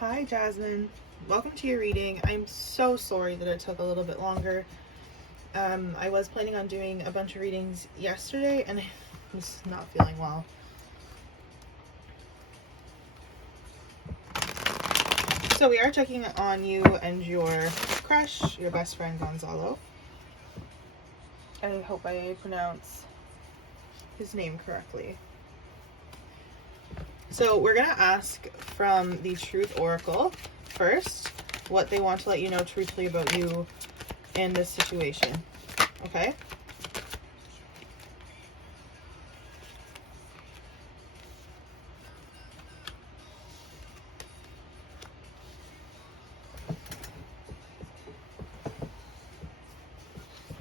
Hi, Jasmine. Welcome to your reading. I'm so sorry that it took a little bit longer. I was planning on doing a bunch of readings yesterday, and I was not feeling well. So we are checking on you and your crush, your best friend Gonzalo. I hope I pronounce his name correctly. So we're going to ask from the Truth Oracle first what they want to let you know truthfully about you in this situation. Okay?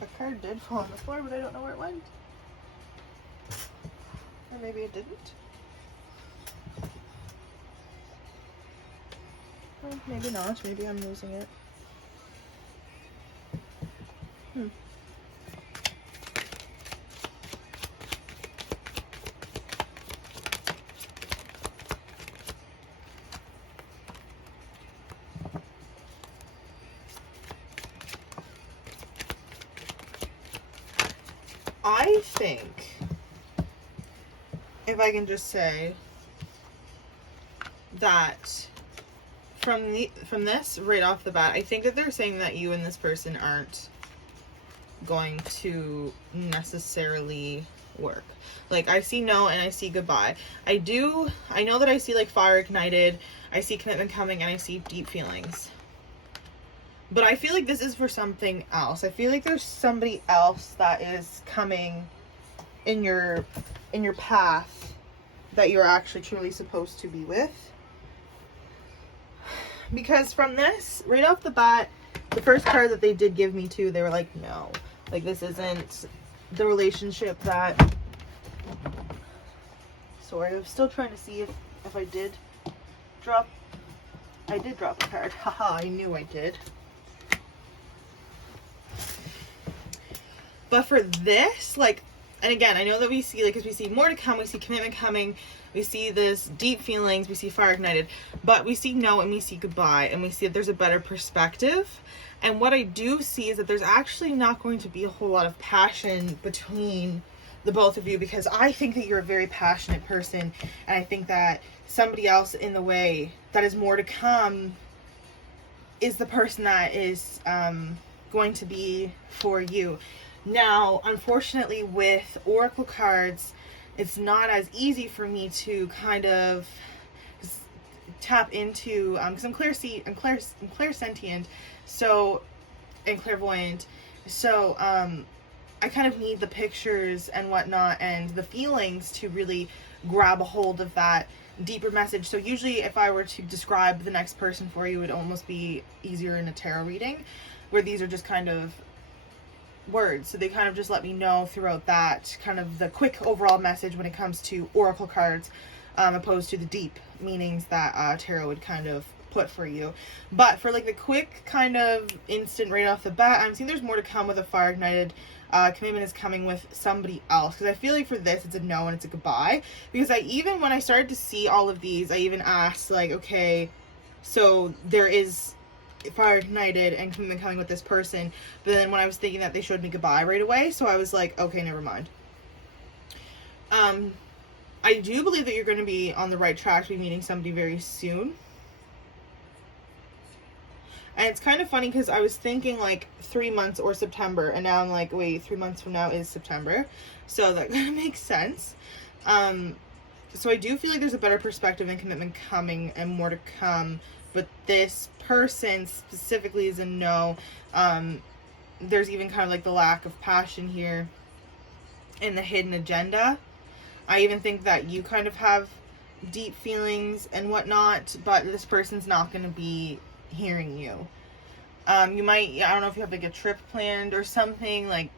A card did fall on the floor, but I don't know where it went. Or maybe it didn't. Or maybe not. Maybe I'm losing it. I think, if I can just say, that from this right off the bat, I think that they're saying that you and this person aren't going to necessarily work. Like, I see no and I see goodbye. I know that I see like fire ignited, I see commitment coming, and I see deep feelings. But I feel like this is for something else. I feel like there's somebody else that is coming in your path that you're actually truly supposed to be with. Because from this, right off the bat, the first card that they did give me too, they were like, no. Like, this isn't the relationship that... Sorry, I was still trying to see if I did drop... I did drop a card. Haha, I knew I did. But for this, like, and again, I know that we see, like, because we see more to come, we see commitment coming, we see this deep feelings, we see fire ignited, but we see no and we see goodbye, and we see that there's a better perspective. And what I do see is that there's actually not going to be a whole lot of passion between the both of you, because I think that you're a very passionate person, and I think that somebody else in the way that is more to come is the person that is going to be for you. Now, unfortunately, with Oracle cards, it's not as easy for me to kind of tap into, because I'm clairsentient, so, and clairvoyant, so I kind of need the pictures and whatnot and the feelings to really grab a hold of that deeper message. So usually if I were to describe the next person for you, it would almost be easier in a tarot reading, where these are just kind of words, so they kind of just let me know throughout that kind of the quick overall message when it comes to oracle cards, opposed to the deep meanings that tarot would kind of put for you. But for like the quick kind of instant right off the bat, I'm seeing there's more to come with a fire ignited. Commitment is coming with somebody else, because I feel like for this it's a no and it's a goodbye, because when I started to see all of these, I even asked, like, okay, so there is fire ignited and commitment coming with this person, but then when I was thinking that, they showed me goodbye right away, so I was like, okay, never mind. I do believe that you're going to be on the right track to be meeting somebody very soon. And it's kind of funny because I was thinking like 3 months or September, and now I'm like, wait, 3 months from now is September, so that kind of makes sense. So I do feel like there's a better perspective and commitment coming and more to come, but this person specifically is a no. There's even kind of like the lack of passion here and the hidden agenda. I even think that you kind of have deep feelings and whatnot, but this person's not going to be hearing you. You might, I don't know if you have like a trip planned or something, like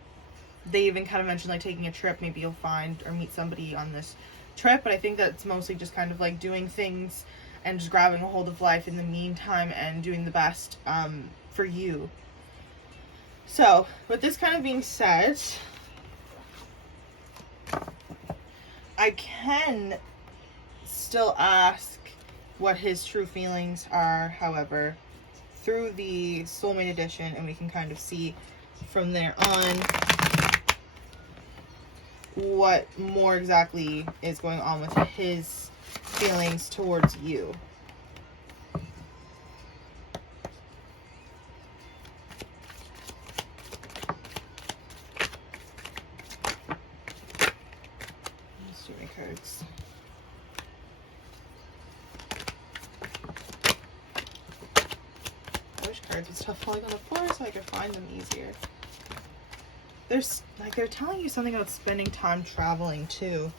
they even kind of mentioned like taking a trip, maybe you'll find or meet somebody on this trip, but I think that's mostly just kind of like doing things and just grabbing a hold of life in the meantime and doing the best for you. So with this kind of being said, I can still ask what his true feelings are, however, through the soulmate edition, and we can kind of see from there on what more exactly is going on with his feelings towards you. Let's do my cards. I wish cards would stop falling on the floor so I could find them easier. They're telling you something about spending time traveling too.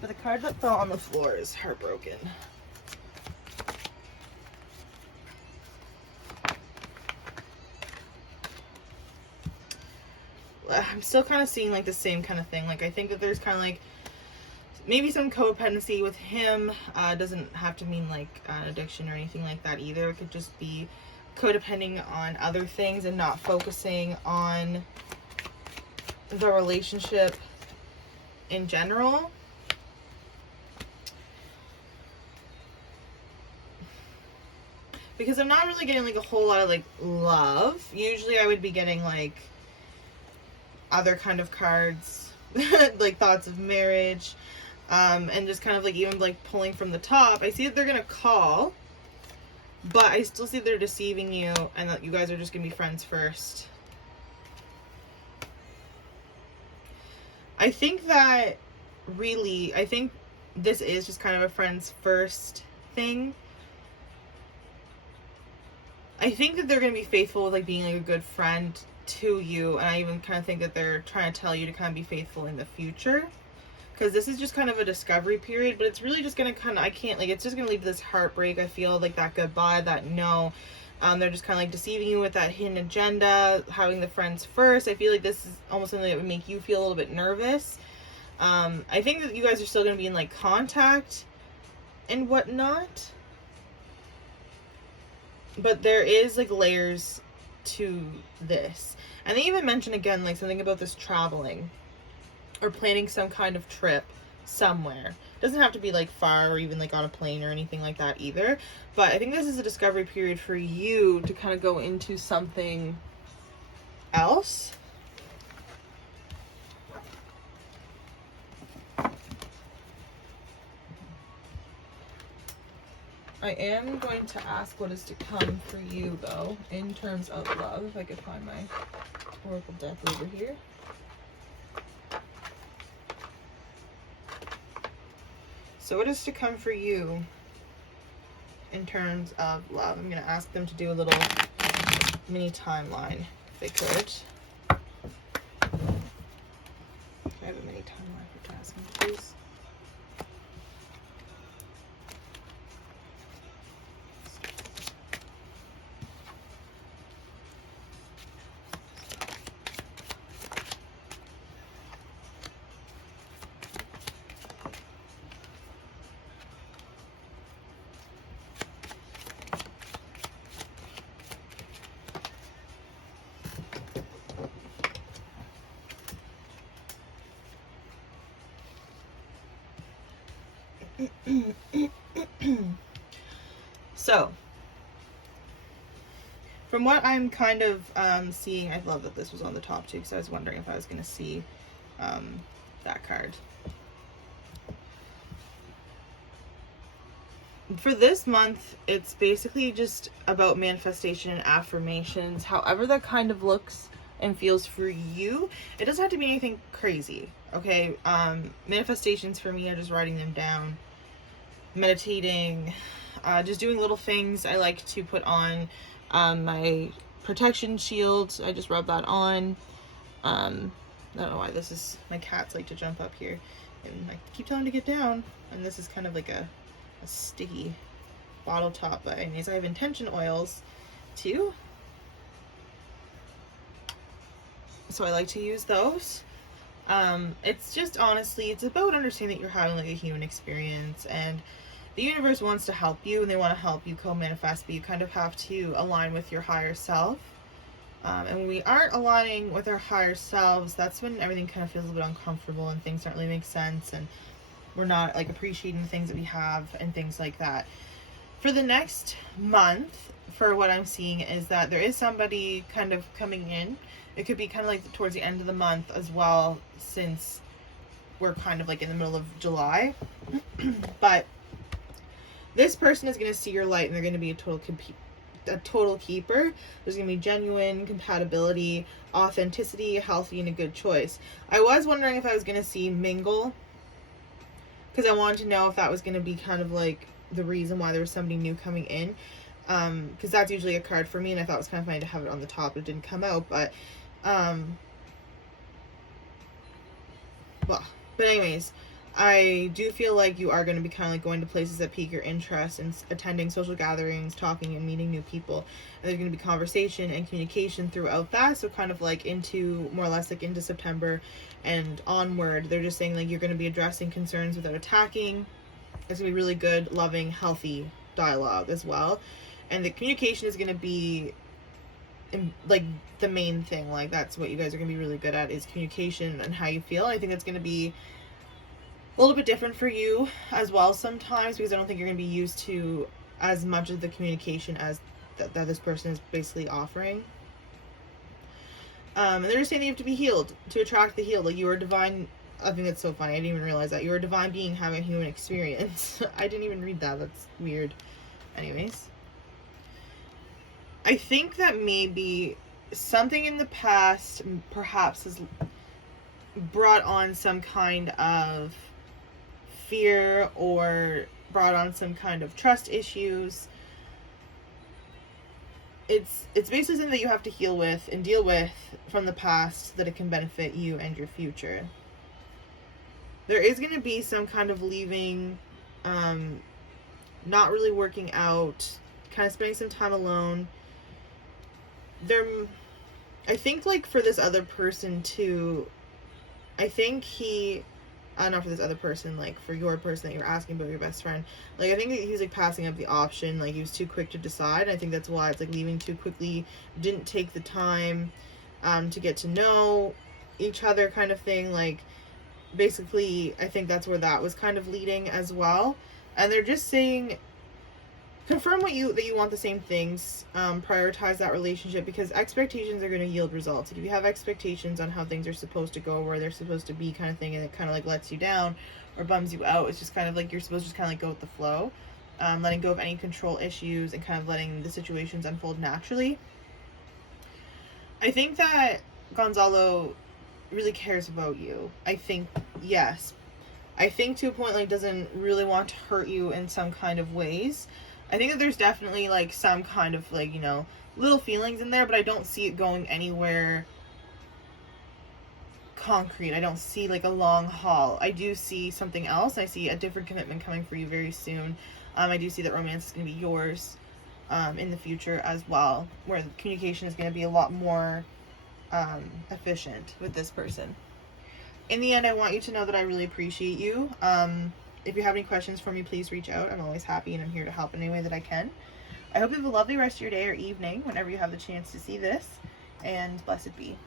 But the card that fell on the floor is heartbroken. I'm still kind of seeing like the same kind of thing. Like I think that there's kind of like maybe some codependency with him. Doesn't have to mean like an addiction or anything like that either. It could just be codepending on other things and not focusing on the relationship in general. Because I'm not really getting like a whole lot of like love. Usually I would be getting like other kind of cards, like thoughts of marriage, and just kind of like even like pulling from the top. I see that they're gonna call, but I still see they're deceiving you and that you guys are just gonna be friends first. I think that really, I think this is just kind of a friends first thing. I think that they're going to be faithful with like being like a good friend to you, and I even kind of think that they're trying to tell you to kind of be faithful in the future, because this is just kind of a discovery period, but it's really just going to kind of, I can't, like, it's just going to leave this heartbreak. I feel like that goodbye, that no. They're just kind of like deceiving you with that hidden agenda, having the friends first. I feel like this is almost something that would make you feel a little bit nervous. I think that you guys are still going to be in like contact and whatnot, but there is like layers to this. And they even mention again like something about this traveling or planning some kind of trip somewhere. Doesn't have to be like far or even like on a plane or anything like that either, but I think this is a discovery period for you to kind of go into something else. I am going to ask what is to come for you though in terms of love, if I could find my oracle deck over here. So what is to come for you in terms of love? I'm going to ask them to do a little mini timeline, if they could. Can I have a mini timeline for Jasmine, please? So, from what I'm kind of seeing, I love that this was on the top too, because I was wondering if I was going to see that card. For this month, it's basically just about manifestation and affirmations, however that kind of looks and feels for you. It doesn't have to be anything crazy, okay? Manifestations for me are just writing them down, meditating, just doing little things. I like to put on my protection shield. I just rub that on. I don't know why this is, my cats like to jump up here and I keep telling them to get down, and this is kind of like a sticky bottle top, but anyways, I have intention oils too, so I like to use those. It's just, honestly, it's about understanding that you're having like a human experience, and the universe wants to help you, and they want to help you co-manifest, but you kind of have to align with your higher self. And when we aren't aligning with our higher selves, that's when everything kind of feels a bit uncomfortable and things don't really make sense, and we're not like appreciating the things that we have and things like that. For the next month, for what I'm seeing, is that there is somebody kind of coming in. It could be kind of like towards the end of the month as well, since we're kind of like in the middle of July. But this person is going to see your light, and they're going to be a total keeper. There's going to be genuine compatibility, authenticity, healthy, and a good choice. I was wondering if I was going to see mingle, because I wanted to know if that was going to be kind of like the reason why there was somebody new coming in, because that's usually a card for me, and I thought it was kind of funny to have it on the top. It didn't come out, but anyways, I do feel like you are going to be kind of like going to places that pique your interest and attending social gatherings, talking and meeting new people. And there's going to be conversation and communication throughout that. So kind of like into, more or less like into September and onward, they're just saying like you're going to be addressing concerns without attacking. It's going to be really good, loving, healthy dialogue as well. And the communication is going to be like the main thing. Like that's what you guys are going to be really good at, is communication and how you feel. And I think it's going to be a little bit different for you as well sometimes, because I don't think you're going to be used to as much of the communication as that this person is basically offering. And they're just saying that you have to be healed to attract the healed. Like you are divine. I think that's so funny. I didn't even realize that. You're a divine being having a human experience. I didn't even read that. That's weird. Anyways. I think that maybe something in the past perhaps has brought on some kind of fear or brought on some kind of trust issues. It's basically something that you have to heal with and deal with from the past so that it can benefit you and your future. There is going to be some kind of leaving, not really working out, kind of spending some time alone. I think like for this other person too, I think not for this other person, like for your person that you're asking about, your best friend, like I think that he's like passing up the option, like he was too quick to decide. I think that's why it's like leaving too quickly, didn't take the time to get to know each other kind of thing. Like basically I think that's where that was kind of leading as well. And they're just saying confirm that you want the same things, prioritize that relationship, because expectations are going to yield results. If you have expectations on how things are supposed to go, where they're supposed to be kind of thing, and it kind of like lets you down or bums you out, it's just kind of like you're supposed to just kind of like go with the flow, letting go of any control issues and kind of letting the situations unfold naturally. I think that Gonzalo really cares about you. I think, yes. I think to a point like doesn't really want to hurt you in some kind of ways. I think that there's definitely like some kind of like, little feelings in there, but I don't see it going anywhere concrete. I don't see like a long haul. I do see something else. I see a different commitment coming for you very soon. I do see that romance is going to be yours in the future as well, where the communication is going to be a lot more efficient with this person. In the end, I want you to know that I really appreciate you. If you have any questions for me, please reach out. I'm always happy and I'm here to help in any way that I can. I hope you have a lovely rest of your day or evening whenever you have the chance to see this, and blessed be.